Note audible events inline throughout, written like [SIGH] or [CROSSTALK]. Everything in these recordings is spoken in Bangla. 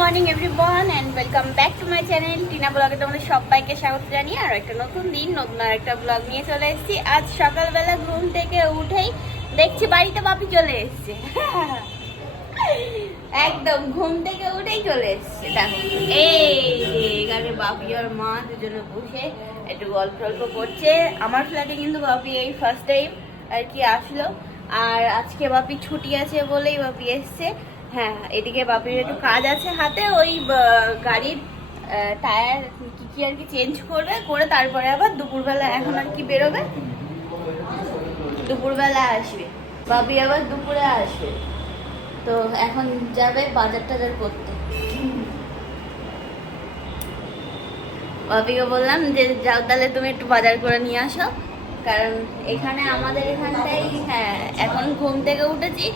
Morning, everyone and welcome back to my channel Tina ব্লগে তোমাদের সবাইকে স্বাগত জানিয়ে আর একটা নতুন দিন, নতুন আর একটা ব্লগ নিয়ে চলে এসেছি। আজ সকালবেলা ঘুম থেকে উঠেই দেখছি বাড়িতে বাপি চলে এসেছে। একদম, ঘুম থেকে উঠেই চলে এসছে, দেখো। এই এখানে বাপি আর মা দুজনে বসে একটু গল্প টল্প করছে। আমার ফ্ল্যাটে কিন্তু বাপি এই ফার্স্ট টাইম আর কি আসলো। আর আজকে বাপি ছুটি আছে বলেই বাপি এসছে। হ্যাঁ এদিকে বাপির একটু কাজ আছে হাতে, ওই গাড়ির টায়ার কি কি আর কি চেঞ্জ করবে, করে তারপরে আবার দুপুরবেলা এখন আর কি বেরোবে? দুপুরবেলা আসবে। বাপি আবার দুপুরে আসবে। তো এখন যাবে বাজার টাজার করতে। বাপিকে বললাম যে, যাও তাহলে তুমি একটু বাজার করে নিয়ে আসো। কারণ এখানে আমাদের এখানটাই হ্যাঁ এখন ঘুম থেকে উঠেছি,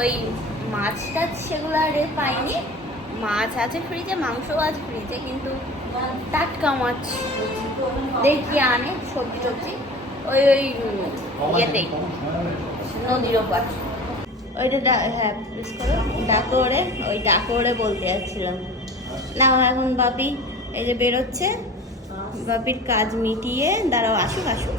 ওই মাছ টাছ সেগুলো আর পাইনি। মাছ আছে ফ্রিজে মাংস আছে ফ্রিজে কিন্তু টাটকা মাছ দেখি আনে সবজি টবজি। ওই ওই ইয়েতেই, নদীর ওপার। ওইটা হ্যাঁ প্রেস করো। ডাকোরে, ওই ডাকোরে বলতে যাচ্ছিলাম। না এখন বাপি এই যে বেরোচ্ছে। বাপির কাজ মিটিয়ে দাঁড়াও, আসুক আসুক।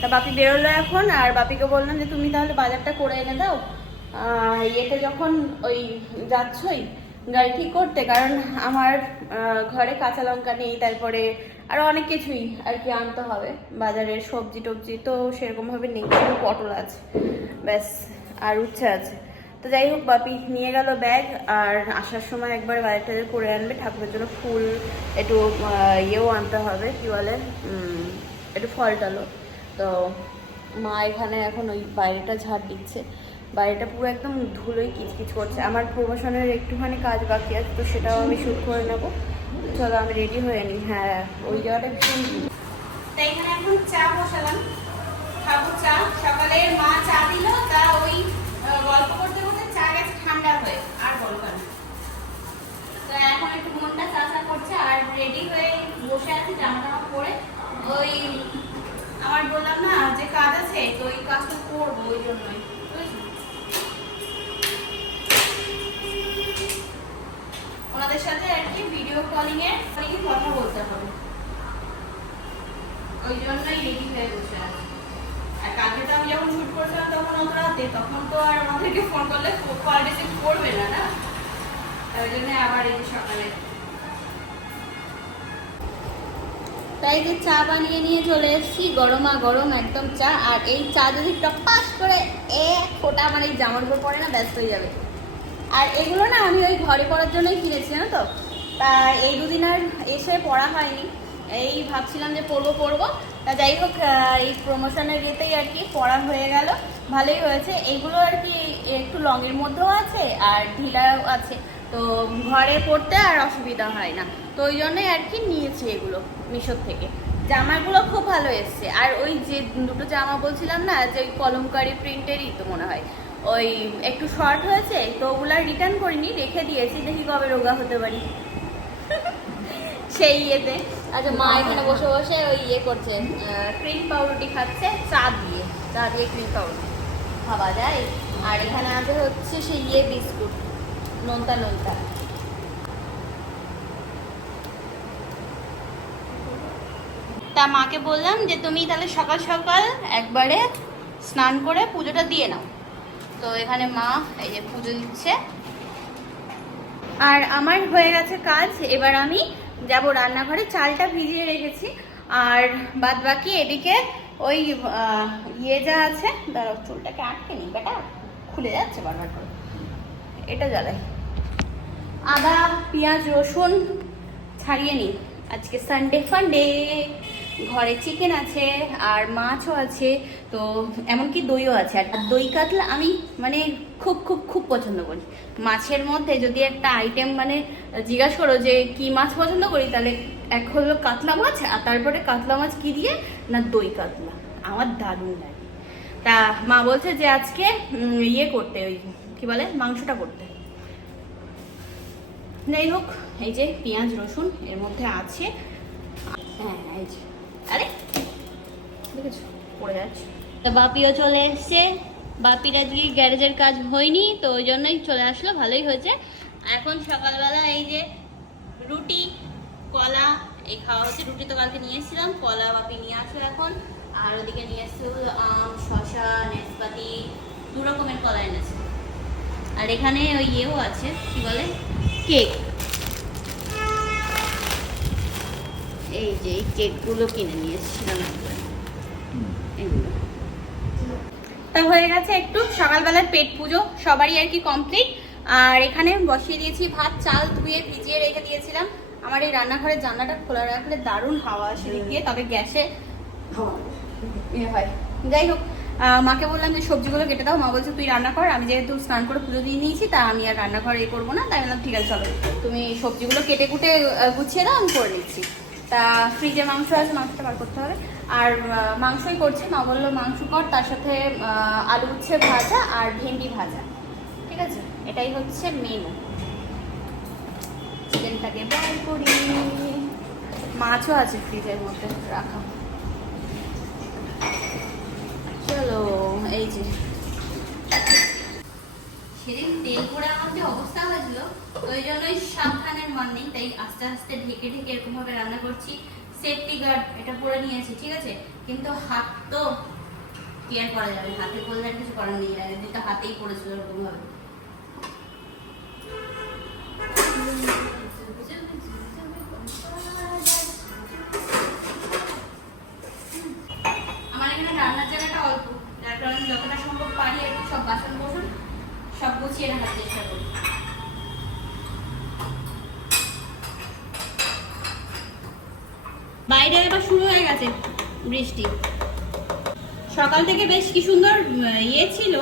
তা বাপি বেরোলো এখন, আর বাপিকে বললাম যে তুমি তাহলে বাজারটা করে এনে দাও। ইয়েতে যখন ওই যাচ্ছই, গাড়ি ঠিক করতে, কারণ আমার ঘরে কাঁচা লঙ্কা নেই, তারপরে আরও অনেক কিছুই আর কি আনতে হবে। বাজারের সবজি টবজি তো সেরকমভাবে নেই, শুধু পটল আছে, ব্যাস, আর উচ্ছে আছে। তো যাই হোক, বাপি নিয়ে গেল ব্যাগ, আর আসার সময় একবার বাজার টাজার করে আনবে, ঠাকুরের জন্য ফুল, একটু ইয়েও আনতে হবে, কি বলে একটু ফল টলও তো মা এখানে এখন ওই বাইরেটা ঝাড় দিচ্ছে। বাইরেটা পুরো একদম ধুলোই কিচকিচ করছে। আমার প্রমোশনের একটুখানি কাজ বাকি আছে, তো সেটাও আমি শুট করে নেব। চলো, আমি রেডি হয়ে নিই। হ্যাঁ ওই জায়গাটা ভীষণ এখানে এখন চা বসালাম। খাব চা। সকালে মা চা দিল, তা ওই গল্প করতে করতে চা গেছে, ঠান্ডা হয়ে। আর বলো কেন তো এখন একটু মনটা চা চা করছে, আর রেডি হয়ে বসে আছি জামা টামা পরে। ওই আমার বললাম না, যে কাজ আছে, তো ওই কাজটা করব, ওই জন্যই ওনাদের সাথে আর কি ভিডিও কলিং এ কথা বলতে হবে। ওই জন্যই রেডি হয়ে বসে আর কালকে তো আমি যখন শুট করছিলাম, তখন অত রাতে, তখন তো আর আমাদেরকে ফোন করলে কল রিসিভ করবে না না? তাই জন্য আবার এই সকালে তাই যে চা বানিয়ে নিয়ে চলে এসেছি, গরমা গরম, একদম চা। আর এই চা যদি টপাস করে এক ফোঁটা আমার এই জামার উপর পড়ে না, ব্যস্ত হয়ে যাবে। আর এগুলো না আমি ওই ঘরে পড়ার জন্যই কিনেছি, জানো তো? তা এই দুদিন আর এসে পড়া হয়নি। এই ভাবছিলাম যে পড়ব পড়ব। তা যাই হোক এই প্রমোশনের ইয়েতেই আর কি পড়া হয়ে গেল। ভালোই হয়েছে। এইগুলো আর কি একটু লংয়ের মধ্যেও আছে, আর ঢিলাও আছে। তো ঘরে পড়তে আর অসুবিধা হয় না। তো ওই জন্যই আর কি নিয়েছি এগুলো মিশোর থেকে। জামাগুলো খুব ভালো এসছে। আর ওই যে দুটো জামা বলছিলাম না যে ওই কলমকারি প্রিন্টেরই তো মনে হয়। ওই একটু শর্ট হয়েছে তো ওগুলো রিটার্ন করিনি রেখে দিয়েছি দেখি কবে রোগা হতে পারি। [LAUGHS] সেই ইয়েতে। আচ্ছা মা এখানে বসে বসে ওই ইয়ে করছে ক্রিম পাউরুটি খাচ্ছে চা দিয়ে। চা দিয়ে ক্রিম পাউরুটি। খাওয়া যায়। আর এখানে আছে হচ্ছে সেই ইয়ে বিস্কুট। নোনতা নোনতা। তা মাকে বললাম যে তুমি তাহলে সকাল সকাল একবারে স্নান করে পুজোটা দিয়ে নাও। তো এখানে মা এই যে পুজো দিচ্ছে। আর আমার হয়ে গেছে কাজ, এবার আমি যাব রান্নাঘরে, চালটা ভিজিয়ে রেখেছি। আর বাদ বাকি এদিকে ওই ইয়ে যা আছে, দাঁড়াও, চুলটাকে আটকে নি বেটা। খুলে যাচ্ছে বারবার করে। এটা জ্বালাই। আদা, পেঁয়াজ, রসুন ছাড়িয়ে নিই আজকে সানডে ফান্ডে ঘরে চিকেন আছে, আর মাছও আছে, তো এমনকি দইও আছে। আর দই কাতলা আমি মানে খুব খুব খুব পছন্দ করি। মাছের মধ্যে যদি একটা আইটেম মানে জিজ্ঞাসা করো যে কি মাছ পছন্দ করি, তাহলে এক হলো কাতলা মাছ, আর তারপরে কাতলা মাছ কি দিয়ে? না, দই কাতলা। আমার দারুণ লাগে। তা মা বলছে যে আজকে ইয়ে করতে ওই কি বলে, মাংসটা করতে। যাই হোক, এই যে পেঁয়াজ, রসুন, এর মধ্যে আছে। হ্যাঁ এই যে। আরে, দেখেছ? পড়ে যাচ্ছে তা বাপিও চলে এসছে। বাপির আজকে গ্যারেজের কাজ হয়নি, তো ওই জন্যই চলে আসলো, ভালোই হয়েছে। এখন সকালবেলা এই যে রুটি, কলা, এই খাওয়া হচ্ছে। রুটি তো কালকে নিয়ে এসেছিলাম, কলা বাপি নিয়ে আসলো এখন। আর ওদিকে নিয়ে এসছে আম শশা নেসপাতি দু রকমের কলা এনেছে। আর এখানে ওই ইয়েও আছে কি বলে? কেক। এই যে এই কেকগুলো কিনে নিয়ে এসেছিলাম এগুলো। তা হয়ে গেছে একটু সকালবেলার পেট পুজো সবারই আর কি কমপ্লিট আর এখানে বসিয়ে দিয়েছি ভাত চাল ধুয়ে ভিজিয়ে রেখে দিয়েছিলাম। আমার এই রান্নাঘরের জানলাটা খোলা রাখলে দারুণ হাওয়া আসে দিয়ে তবে গ্যাসে ইয়ে হয়। যাই হোক মাকে বললাম যে, সবজিগুলো কেটে দাও। মা বলছে, তুই রান্না কর, আমি যেহেতু স্নান করে পুজো দিয়ে নিয়েছি, তা আমি আর রান্নাঘর এ করব না। তাই বললাম, ঠিক আছে, চলো। তুমি সবজিগুলো কেটে কুটে গুছিয়ে দাও, আমি করে নিচ্ছি। তা ফ্রিজে মাংস আছে, মাংসটা বার করতে হবে। আর মাংসই করছি। মা বলল, মাংস কর, তার সাথে আলু উচ্ছে ভাজা আর ভেন্ডি ভাজা। ঠিক আছে? এটাই হচ্ছে মেনু চিকেনটাকে বার করি। মাছও আছে ফ্রিজের মধ্যে, রাখা। এই যে। সেদিন তেল পড়ে আমার যে অবস্থা হয়েছিল ওই জন্যই সাবধানের মান নেই, তাই আস্তে আস্তে ঢেকে ঢেকে এরকম ভাবে রান্না করছি। সেফটি গার্ড এটা পরে নিয়েছি, ঠিক আছে? কিন্তু হাত তো কেয়ার করা যাবে, হাতে করলে আর কিছু করার নেই আর এদিকে তো হাতেই পড়েছিল এরকম ভাবে আমার এখানে রান্নার জায়গাটা অল্প। যার কারণে যতটা সম্ভব পারি একটু সব বাসন বসুন সব গুছিয়ে রাখার চেষ্টা করি। বাইরে এবার শুরু হয়ে গেছে বৃষ্টি। সকাল থেকে বেশ কি সুন্দর ইয়ে ছিল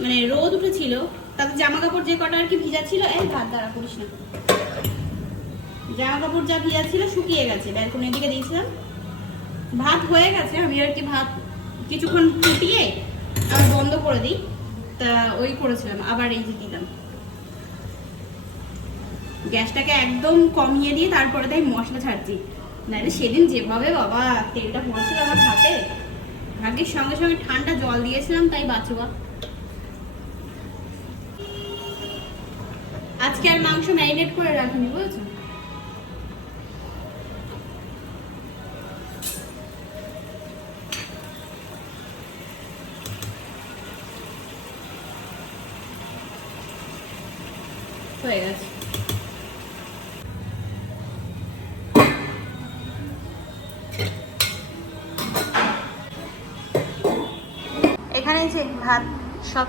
মানে রোদ উঠেছিল। তাতে জামা কাপড় যে কটা আর কি ভিজা ছিল, এই ভাত দ্বারা করিস না। জামা কাপড় যা ভিজা ছিল শুকিয়ে গেছে, ব্যালকনির দিকে দিয়েছিলাম। ভাত হয়ে গেছে, আমি আর কি ভাত কিছুক্ষণ ফুটিয়ে আমি বন্ধ করে দিই। তা ওই করেছিলাম, আবার এই যে দিলাম। গ্যাসটাকে একদম কমিয়ে দিয়ে তারপরে তাই মশলা ছাড়ছি। নাহলে সেদিন যেভাবে বাবা তেলটা পড়েছিল আমার হাতে, ভাগ্যের সঙ্গে সঙ্গে ঠান্ডা জল দিয়েছিলাম তাই বাঁচবা। আজকে আর মাংস ম্যারিনেট করে রাখিনি, বুঝেছ?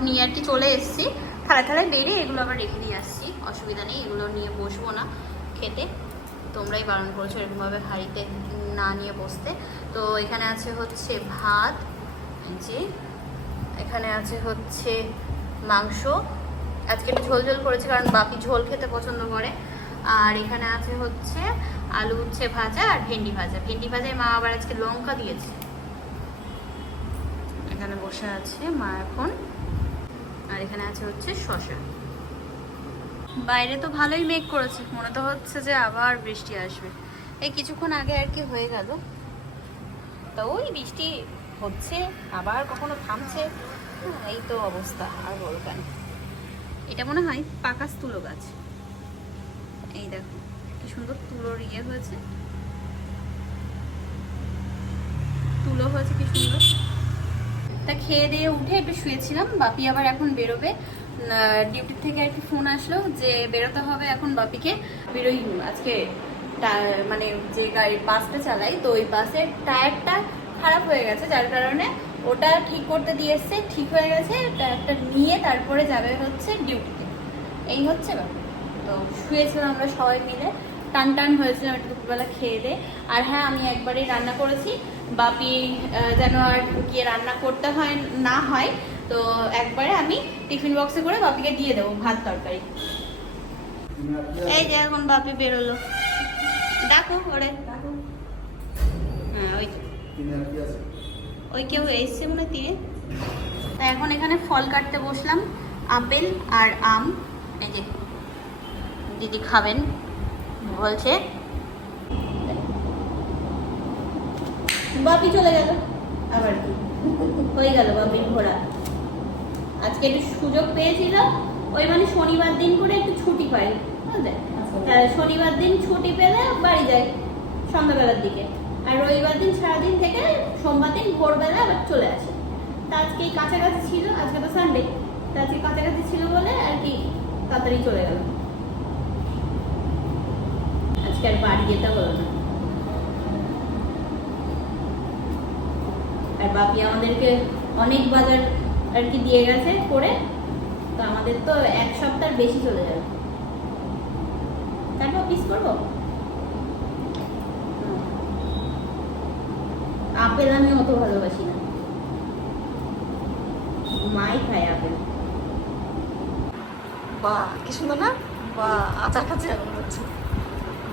নিয়ে আর কি চলে এসেছি। থালা থালায় বেড়ে এগুলো আবার রেখে দিয়ে আসছি। অসুবিধা নেই, এগুলো নিয়ে বসবো না খেতে। তোমরাই বারণ করেছ এরকমভাবে হাঁড়িতে না নিয়ে বসতে। তো এখানে আছে হচ্ছে ভাত যে এখানে আছে হচ্ছে মাংস। আজকে একটু ঝোল ঝোল করেছে কারণ বাপি ঝোল খেতে পছন্দ করে। আর এখানে আছে হচ্ছে আলু উচ্ছে ভাজা আর ভেন্ডি ভাজা। ভেন্ডি ভাজায় মা আবার আজকে লঙ্কা দিয়েছে। এখানে বসে আছে মা এখন। আর এখানে আছে হচ্ছে শশা বাইরে তো ভালোই মেঘ করেছে। মনে তো হচ্ছে যে আবার বৃষ্টি আসবে। এই কিছুক্ষণ আগে আর কি হয়ে গেল। তো ওই বৃষ্টি হচ্ছে, আবার কখনো থামছে। এই তো অবস্থা, আর বড় কেন? এটা মনে হয় পাকাস তুলো গাছ। এই দেখো, কি সুন্দর তুলোর ইয়ে হয়েছে। তুলো হয়েছে কি সুন্দর। তা খেয়ে দিয়ে উঠে একটু শুয়েছিলাম, বাপি আবার এখন বেরোবে। ডিউটি থেকে আর কি ফোন আসলো যে বেরোতে হবে এখন বাপিকে। বেরোই আজকে মানে যে গাড়ির বাসটা চালাই, তো ওই বাসের টায়ারটা খারাপ হয়ে গেছে, যার কারণে ওটা ঠিক করতে দিয়ে এসছে, ঠিক হয়ে গেছে, টায়ারটা নিয়ে তারপরে যাবে হচ্ছে ডিউটিতে। এই হচ্ছে তো শুয়েছিলাম আমরা সবাই মিলে, টান টান হয়েছিলাম একটু দুপুরবেলা খেয়ে দে আর হ্যাঁ আমি একবারই রান্না করেছি বাপি যেন আর গিয়ে রান্না করতে হয়, না হয়, তো একবারে আমি টিফিন বক্সে করে বাপিকে দিয়ে দেবো ভাত তরকারি। এই যে এখন বাপি বেরোলো। ডাকো ওরে। হ্যাঁ ওই। ওই কেউ এসছে মনে তীরে। তা এখন এখানে ফল কাটতে বসলাম, আপেল আর আম। এই যে, দিদি খাবেন, বলছে। বাপি চলে গেল। আবার কি? হয়ে গেল বাপির ঘোড়া। আজকে একটু সুযোগ পেয়েছিল। ওই মানে শনিবার দিন করে একটু ছুটি পায় বুঝলে? তা শনিবার দিন ছুটি পেলে বাড়ি যায় সন্ধ্যাবেলার দিকে। আর রবিবার দিন সারাদিন থেকে সোমবার দিন ভোরবেলা আবার চলে আসে। তা আজকে এই কাছাকাছি ছিল, আজকে তো সানডে তা আজকে কাছাকাছি ছিল বলে আর কি তাড়াতাড়ি চলে গেল আজকে আর বাড়ি যেতে হলো না। আর বাপি আমাদেরকে অনেক বাজার আর কি দিয়ে গেছে করে। তো আমাদের তো এক সপ্তাহ বেশি চলে যাবে। তারপর পিস করব? আপেল আমি অত ভালোবাসি না। মাই খায় আপেল। বাহ, কি সুন্দর না? বাহ, আচার মনে হচ্ছে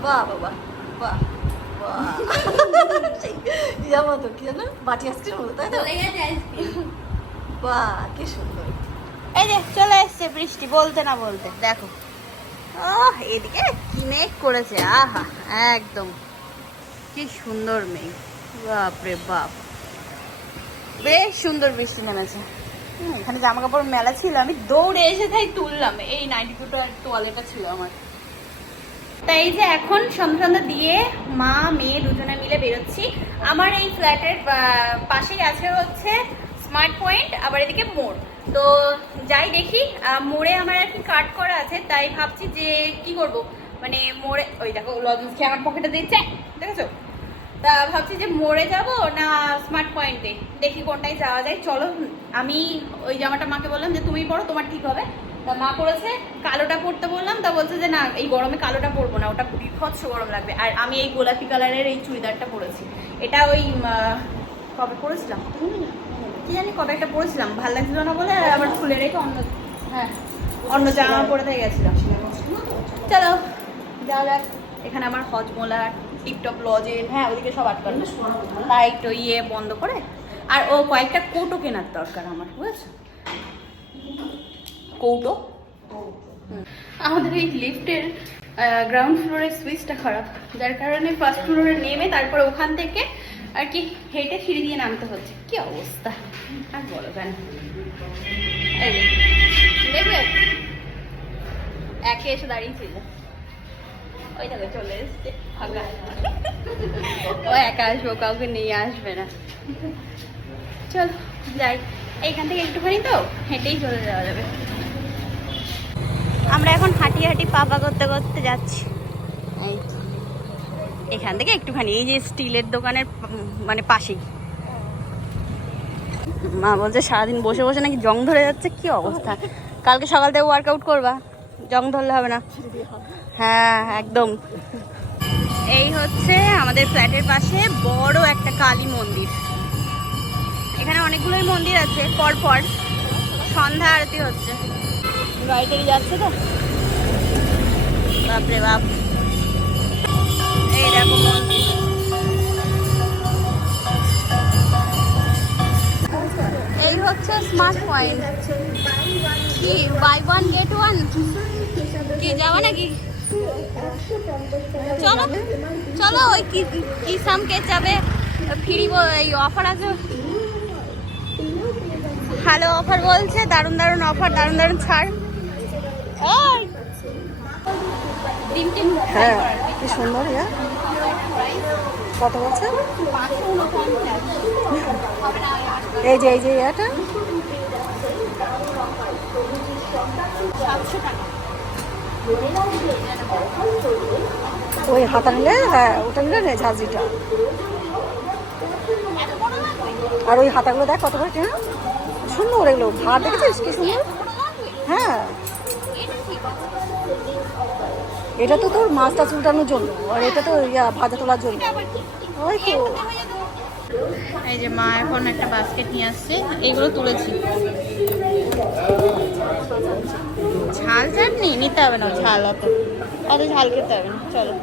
বাহ, বাবা, বাহ। [LAUGHS] বাহ মতো কি জানো বাটি আইসক্রিম মতো তাই তো? চলে গেছে আইসক্রিম। বাহ কি সুন্দর। এই যে চলে এসছে বৃষ্টি বলতে না বলতে। দেখো। আহ এদিকে কি মেঘ করেছে আহা একদম। কি সুন্দর মেঘ। বাপ। বেশ সুন্দর বৃষ্টি নেমেছে। হুম, এখানে জামা কাপড় মেলা ছিল আমি দৌড়ে এসে তাই তুললাম। এই দুটো আর তোয়ালেটা ছিল আমার। তাই এই যে এখন সন্ধ্যা সন্ধ্যা দিয়ে মা, মেয়ে দুজনে মিলে বেরোচ্ছি। আমার এই ফ্ল্যাটের পাশেই আছে হচ্ছে স্মার্ট পয়েন্ট আবার এদিকে মোড়। তো যাই দেখি মোড়ে আমার আর কি কাট করা আছে, তাই ভাবছি যে কি করব? মানে মোড়ে, ওই দেখো লজেন্স খেয়ে আমার পকেটে দিচ্ছে? দেখেছ? তা ভাবছি যে মোড়ে যাব না স্মার্ট পয়েন্টে দেখি কোনটায় যাওয়া যায়। চলো, আমি ওই জামাটা মাকে বললাম যে তুমি পরো তোমার ঠিক হবে। তা মা পড়েছে কালোটা পরতে বললাম তা বলছে যে না এই গরমে কালোটা পরবো না ওটা বিভৎস গরম লাগবে। আর আমি এই গোলাপি কালারের এই চুড়িদারটা পরেছি। এটা ওই কবে পরেছিলাম? কি জানি কবে একটা পরেছিলাম ভালো লাগছিল না বলে আর আবার খুলে রেখে অন্য হ্যাঁ অন্য জামা পরে গেছিলাম। চলো যাওয়া যাক। এখানে আমার হজমোলা টিপটপ লজেন হ্যাঁ ওদিকে সব আটকানো। লাইট ইয়ে বন্ধ করে। আর ও কয়েকটা কৌটো কেনার দরকার আমার বুঝেছ? কৌটো। আমাদের এই লিফটের গ্রাউন্ড ফ্লোরের সুইচটা খারাপ, যার কারণে ফার্স্ট ফ্লোরে নেমে তারপরে ওখান থেকে আর কি হেঁটে সিঁড়ি দিয়ে নামতে হচ্ছে। কি অবস্থা? আর বলো কেন? একে এসে দাঁড়িয়েছিল ওই চলে এসছে ও একা আসব কাউকে নিয়ে আসবে না। চল, যাই। এইখান থেকে একটুখানি তো হেঁটেই চলে যাওয়া যাবে। আমরা এখন হাঁটি হাঁটি পাপা করতে করতে যাচ্ছি। এখান থেকে একটুখানি এই যে স্টিলের দোকানের মানে পাশেই। মা বলছে সারাদিন বসে বসে নাকি জং ধরে যাচ্ছে কি অবস্থা? কালকে সকাল থেকে ওয়ার্কআউট করবা জং ধরলে হবে না। হ্যাঁ একদম। এই হচ্ছে আমাদের ফ্ল্যাটের পাশে বড় একটা কালী মন্দির। এখানে অনেকগুলোই মন্দির আছে পর পর সন্ধ্যা আরতি হচ্ছে। গাড়ি যাচ্ছে তো। বাপরে বাপ। এই এই হচ্ছে স্মার্ট পয়েন্ট কি? বাই ওয়ান গেট ওয়ান কি চলো চলো, ওই কিসাম কে এই অফার আছে। ভালো অফার বলছে, দারুণ দারুণ অফার দারুণ দারুণ ছাড়। হ্যাঁ কি সুন্দর ইয়া কত বলছে? এই যে এই যে ইয়াটা ওই হাতা নিলে হ্যাঁ ওটা নিলে ঝাঁঝিটা। আর ওই হাতাগুলো দেখ কত করে কেনা? সুন্দর এগুলো। ভাত দেখেছিস? কি সুন্দর? হ্যাঁ। এটা তো তোর মাছটা চুলটানোর জন্য আর এটা তো ইয়া ভাজা তোলার জন্য। ওই তো। এই যে মা এখন একটা বাস্কেট নিয়ে আসছে এগুলো তুলেছি। ঝাল চাটনি? নিতে হবে না ঝাল অত। অত ঝাল খেতে হবে না চলো।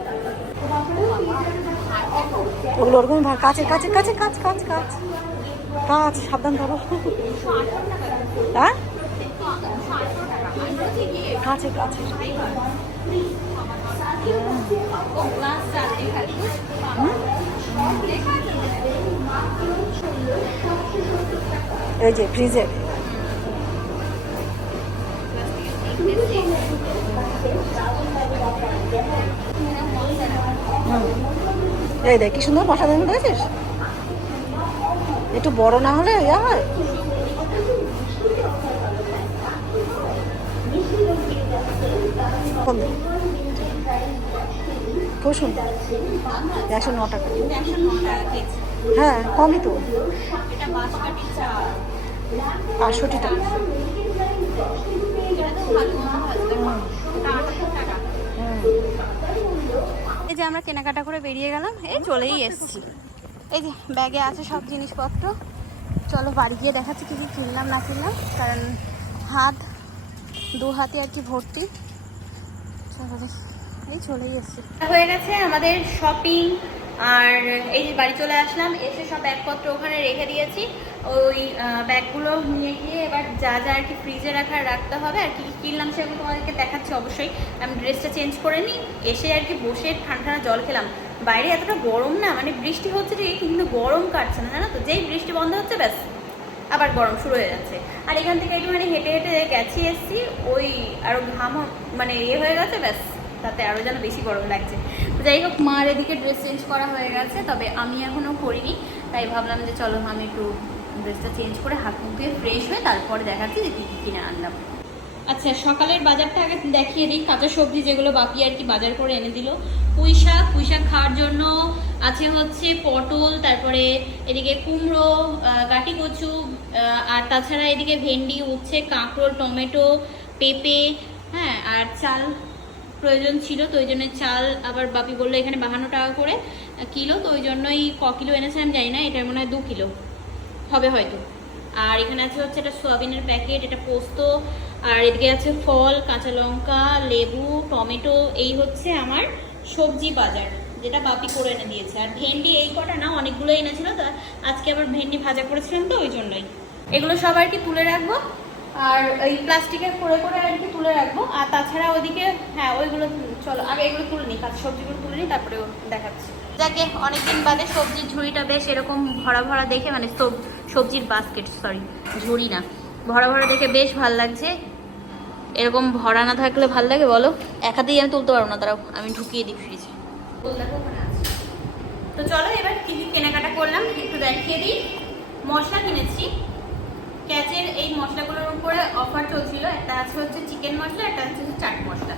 ওগুলো ওরকম কাছে কাছে কাছে কাছ কাছ কাছ কাছ সাবধান ধরো হ্যাঁ? কাছে কাছে এই যে ফ্রিজে এই দেখ, কি সুন্দর মশা দানা দেখেছিস? একটু বড় না হলে ইয়া হয়। দাম। সুন্দর একশো ন টাকা হ্যাঁ কমই তো। আটষট্টি টাকা। এই যে আমরা কেনাকাটা করে বেরিয়ে গেলাম এই চলেই এসেছি। এই যে ব্যাগে আছে সব জিনিসপত্র। চলো বাড়ি গিয়ে দেখাচ্ছি কী কী কিনলাম না কিনলাম। কারণ হাত দু হাতে আর কি ভর্তি। চলো দেখি। এই চলেই এসেছি। হয়ে গেছে আমাদের শপিং আর এই যে বাড়ি চলে আসলাম, এসে সব ব্যাগপত্র ওখানে রেখে দিয়েছি। ওই ব্যাগগুলো নিয়ে গিয়ে এবার যা যা আর কি ফ্রিজে রাখার রাখতে হবে, আর কি কিনলাম সেগুলো তোমাদেরকে দেখাচ্ছি অবশ্যই। আমি ড্রেসটা চেঞ্জ করে নিই, এসে আর কি বসে ঠান্ডা ঠান্ডা জল খেলাম। বাইরে এতটা গরম না মানে বৃষ্টি হচ্ছে ঠিকই কিন্তু গরম কাটছে না, জানো তো? যেই বৃষ্টি বন্ধ হচ্ছে, ব্যাস, আবার গরম শুরু হয়ে যাচ্ছে। আর এখান থেকে একটু মানে হেঁটে হেঁটে গেছি, এসছি, ওই আরও ঘাম মানে ইয়ে হয়ে গেছে, ব্যাস। তাতে আরও যেন বেশি গরম লাগছে। যাই হোক, মার এদিকে ড্রেস চেঞ্জ করা হয়ে গেছে, তবে আমি এখনও করিনি তাই ভাবলাম যে চলো, আমি একটু ড্রেসটা চেঞ্জ করে হাত মুখ দিয়ে ফ্রেশ হয়ে তারপরে দেখাচ্ছি যে কী কিনে আনলাম। আচ্ছা সকালের বাজারটা আগে দেখিয়ে দিই। কাঁচা সবজি যেগুলো বাকি আর কি বাজার করে এনে দিল। পুঁই শাক পুঁই শাক খাওয়ার জন্য আছে হচ্ছে পটল, তারপরে এদিকে কুমড়ো গাটি কচু আর তাছাড়া এদিকে ভেন্ডি, উচ্ছে, কাঁকরোল, টমেটো, পেঁপে হ্যাঁ আর চাল প্রয়োজন ছিল, তো ওই জন্য চাল আবার বাপি বলল এখানে বাহান্ন টাকা করে কিলো, তো ওই জন্যই ক কিলো এনেছে আমি জানি না, এটার মনে হয় দু কিলো হবে হয়তো। আর এখানে আছে হচ্ছে এটা সোয়াবিনের প্যাকেট, এটা পোস্ত, আর এদিকে আছে ফল, কাঁচা লঙ্কা, লেবু, টমেটো, এই হচ্ছে আমার সবজি বাজার, যেটা বাপি করে এনে দিয়েছে। আর ভেন্ডি এই কটা না অনেকগুলো এনেছিল, তা আজকে আবার ভেন্ডি ভাজা করেছিলাম তো ওই জন্যই। এগুলো সব আর কি তুলে রাখব? আর এই প্লাস্টিকে করে করে আর কি তুলে রাখব। আর তাছাড়া ওদিকে হ্যাঁ ওইগুলো চলো, আগে এগুলো তুলে নিই, কাজ সবজিগুলো তুলে নিই, তারপরে দেখাচ্ছি। যাকে অনেকদিন বাদে সবজির ঝুড়িটা বেশ এরকম ভরা ভরা দেখে মানে সব- সবজির বাস্কেট সরি ঝুড়ি না, ভরা ভরা দেখে বেশ ভালো লাগছে। এরকম ভরা না থাকলে ভালো লাগে, বলো? এক হাতেই আমি তুলতে পারব না তারা আমি ঢুকিয়ে দিই ফ্রিজে তো চলো এবার কি কি কেনাকাটা করলাম, একটু দেখিয়ে দিই। মশলা কিনেছি ক্যাচের এই মশলাগুলোর উপরে অফার চলছিল। একটা আছে হচ্ছে চিকেন মশলা, একটা আছে হচ্ছে চাট মশলা।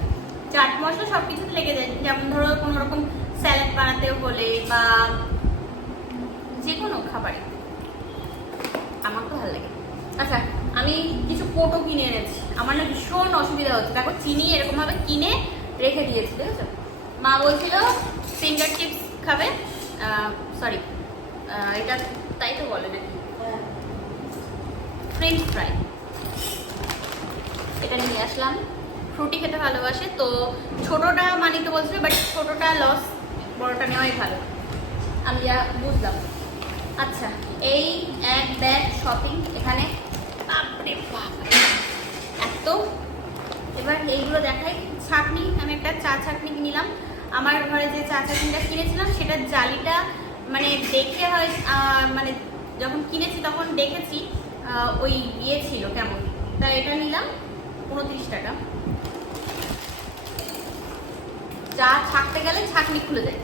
চাট মশলা সব কিছুতে লেগে যায়। যেমন ধরো কোনো রকম স্যালাড বানাতে হলে বা যে কোনো খাবারে। আমার তো ভালো লাগে। আচ্ছা আমি কিছু কোটো কিনে এনেছি। আমার না ভীষণ অসুবিধা হচ্ছে। দেখো, চিনি এরকমভাবে কিনে রেখে দিয়েছি, দেখেছ? মা বলছিল ফিঙ্গার চিপস খাবে। সরি এটা তাই তো বলে নাকি ফ্রেঞ্চ ফ্রাই এটা নিয়ে আসলাম। ফ্রুটি খেতে ভালোবাসে, তো ছোটোটা মানে তো বলছিল বাট ছোটোটা লস বড়টা নেওয়াই ভালো। আমি যা বুঝলাম। আচ্ছা এই এক ব্যাগ শপিং এখানে। বাপরে বাপ। এত। এবার এইগুলো দেখাই। ছাকনি আমি একটা চা ছাকনি নিলাম। আমার ঘরে যে চা ছাকনিটা কিনেছিলাম, সেটার জালিটা মানে দেখে হয় মানে যখন কিনেছি তখন দেখেছি। ওই ইয়ে ছিল কেমন? তা এটা নিলাম, উনত্রিশ টাকা। চা ছাকতে গেলে ছাকনি খুলে যায়।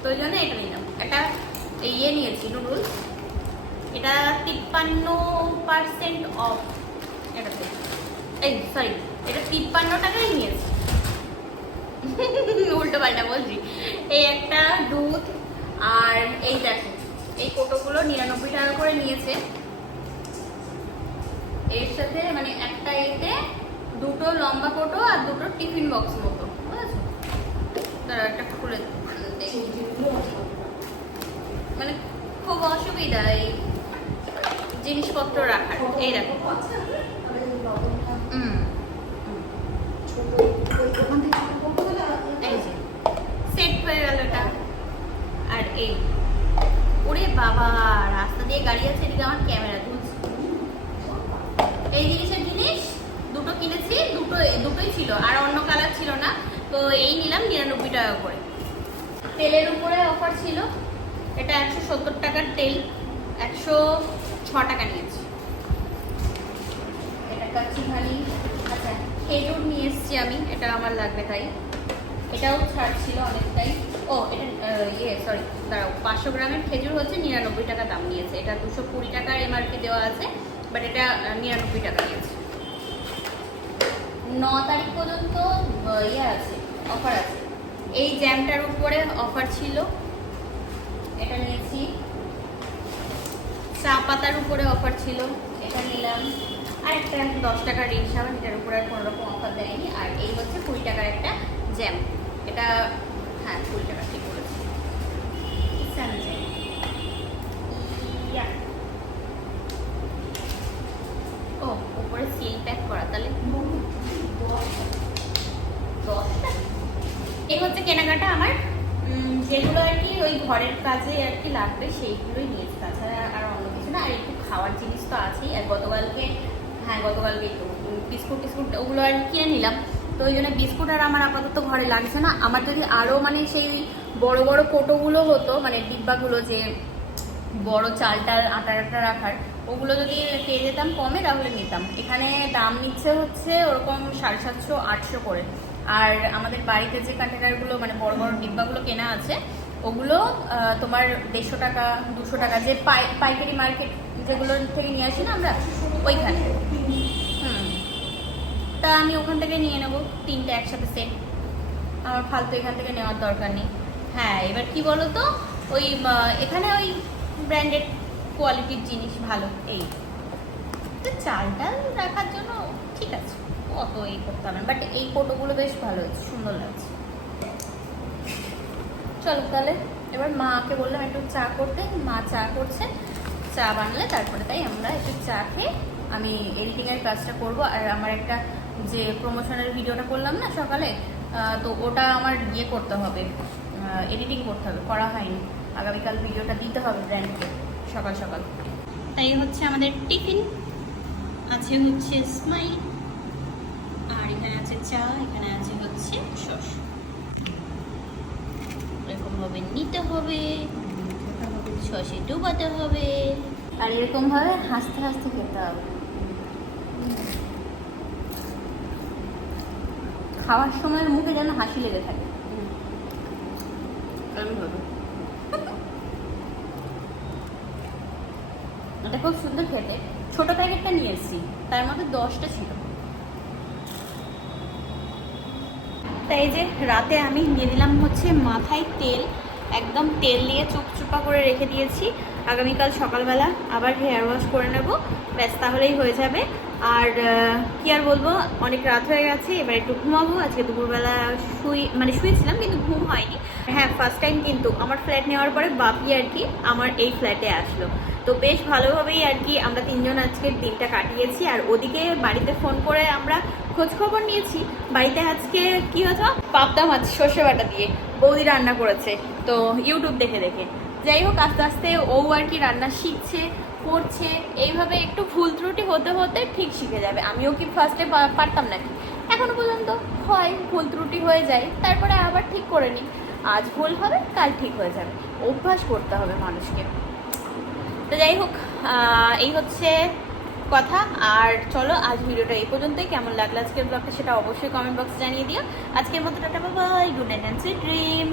তো ওই জন্য এটা নিলাম। একটা ইয়ে নিয়েছি নুডলস এটা তিপ্পান্ন পার্সেন্ট অফ এটাতে এই সরি এটা তিপ্পান্ন টাকাই নিয়েছি। উল্টো পাল্টা বলছি। এই একটা দুধ আর এই দেখো, এই কোটোগুলো নিরানব্বই টাকা করে নিয়েছে। এর সাথে মানে একটা এতে দুটো লম্বা কোটো আর দুটো টিফিন বক্স মতো, বুঝেছ? তারা একটা খুলে মানে খুব অসুবিধা এই জিনিসপত্র রাখার। এই দেখো হুম এই যে সেট হয়ে গেল এটা আর এই ওরে বাবা রাস্তা দিয়ে গাড়ি আছে এদিকে আমার ক্যামেরা তুলছে এই জিনিসের জিনিস দুটো কিনেছি দুটো দুটোই ছিল আর অন্য কালার ছিল না তো এই নিলাম নিরানব্বই টাকা করে তেলের উপরে অফার ছিল এটা একশো সত্তর টাকার তেল একশো ছ টাকা নিয়েছি। এটা কাচ্চিঘানি আচ্ছা খেজুর নিয়ে এসেছি আমি, এটা আমার লাগবে তাই। এটাও ছাড় ছিল অনেকটাই। ও, এটা ইয়ে সরি দাঁড়াও, পাঁচশো গ্রামের খেজুর হচ্ছে নিরানব্বই টাকা দাম নিয়েছে। এটা দুশো কুড়ি টাকার এমআরপি দেওয়া আছে বাট এটা নিরানব্বই টাকা নিয়েছে। ন তারিখ পর্যন্ত ইয়ে আছে অফার আছে। এই জ্যামটার উপরে অফার ছিল। এটা নিয়েছি চা পাতার উপরে অফার ছিল এটা নিলাম। আর একটা দশ টাকার রিং সাবান এটার উপরে আর কোনো রকম অফার দেয়নি। আর এই হচ্ছে কুড়ি টাকার একটা জ্যাম এটা হ্যাঁ কুড়ি টাকা ঠিক ইয়া। ও, উপরে সিল প্যাক করা, তাহলে এই হচ্ছে কেনাকাটা আমার। যেগুলো আর কি ওই ঘরের কাজে আর কি লাগবে, সেইগুলোই নিয়েছি। তাছাড়া আর অন্য কিছু না আর একটু খাওয়ার জিনিস তো আছেই, আর গতকালকে হ্যাঁ গতকালকে একটু বিস্কুট টিস্কুট, ওগুলো আর কিনে নিলাম। তো ওই জন্য বিস্কুট আর আমার আপাতত ঘরে লাগছে না। আমার যদি আরও মানে সেই বড় বড় কোটোগুলো হতো মানে ডিব্বাগুলো যে বড় চালটার আটা আটা রাখার, ওগুলো যদি পেয়ে যেতাম কমে, তাহলে নিতাম। এখানে দাম নিচ্ছে হচ্ছে ওরকম সাড়ে সাতশো, আটশো করে। আর আমাদের বাড়িতে যে কন্টেনারগুলো মানে বড় বড় ডিব্বাগুলো কেনা আছে, ওগুলো তোমার দেড়শো টাকা, দুশো টাকা, যে পাইকারি মার্কেট যেগুলো থেকে নিয়ে আসি না আমরা, ওইখানে। হুম। তা আমি ওখান থেকে নিয়ে নেব, তিনটে একসাথে সেট আমার ফালতু এখান থেকে নেওয়ার দরকার নেই। হ্যাঁ এবার কি বলো তো ওই এখানে ওই ব্র্যান্ডেড কোয়ালিটির জিনিস ভালো, এই। তো চাল ডাল রাখার জন্য ঠিক আছে, অত এই করতে হবে বাট এই কোটোগুলো বেশ ভালো হয়েছে সুন্দর লাগছে। চলো তাহলে, এবার মাকে বললাম একটু চা করতে, মা চা করছে। চা বানালে তারপরে তাই আমরা একটু চা খেয়ে আমি এডিটিংয়ের কাজটা করব। আর আমার একটা যে প্রমোশনের ভিডিওটা করলাম না সকালে তো ওটা আমার ইয়ে করতে হবে এডিটিং করতে হবে, করা হয়নি। আগামীকাল ভিডিওটা দিতে হবে ব্র্যান্ডকে সকাল সকাল। তাই হচ্ছে আমাদের টিফিন, আছে হচ্ছে স্মাইল আর এখানে আছে চা, এখানে আছে হচ্ছে সস। এরকম ভাবে নিতে হবে। সসে ডুবাতে হবে। আর এরকম ভাবে হাসতে হাসতে খেতে হবে। খাওয়ার সময় মুখে যেন হাসি লেগে থাকে। এটা খুব সুন্দর খেতে। ছোট প্যাকেটটা নিয়ে এসেছি। তার মধ্যে দশটা ছিল। তাই এই যে রাতে আমি নিয়ে দিলাম হচ্ছে মাথায় তেল। একদম তেল দিয়ে চুপচুপা করে রেখে দিয়েছি। আগামীকাল সকালবেলা আবার হেয়ার ওয়াশ করে নেব। ব্যাস, তাহলেই হয়ে যাবে। আর কি আর বলব? অনেক রাত হয়ে গেছে, এবার একটু ঘুমাবো। আজকে দুপুরবেলা শুই মানে শুয়েছিলাম, কিন্তু ঘুম হয়নি। হ্যাঁ ফার্স্ট টাইম কিন্তু। আমার ফ্ল্যাট নেওয়ার পরে বাপি আর কি আমার এই ফ্ল্যাটে আসলো। তো বেশ ভালোভাবেই আর কি আমরা তিনজন আজকের দিনটা কাটিয়েছি। আর ওদিকে বাড়িতে ফোন করে আমরা খোঁজ খবর নিয়েছি। বাড়িতে আজকে কি হতো পাবদা মাছ, সর্ষে বাটা দিয়ে বৌদি রান্না করেছে। তো ইউটিউব দেখে দেখে। যাই হোক, আস্তে আস্তে ও আর কি রান্না শিখছে, করছে। এইভাবে একটু ভুল ত্রুটি হতে হতে ঠিক শিখে যাবে। আমিও কি ফার্স্টে পারতাম নাকি? এখনও পর্যন্ত হয়, ভুল ত্রুটি হয়ে যায়। তারপরে আবার ঠিক করে নিই। আজ ভুল হবে, কাল ঠিক হয়ে যাবে। অভ্যাস করতে হবে মানুষকে। তো যাই হোক এই হচ্ছে কথা। আর চলো, আজ ভিডিওটা এই পর্যন্তই। কেমন লাগল আজকের ব্লগটা সেটা অবশ্যই কমেন্ট বক্সে জানিয়ে দিও। আজকের মতো tata Babai good night and sweet dream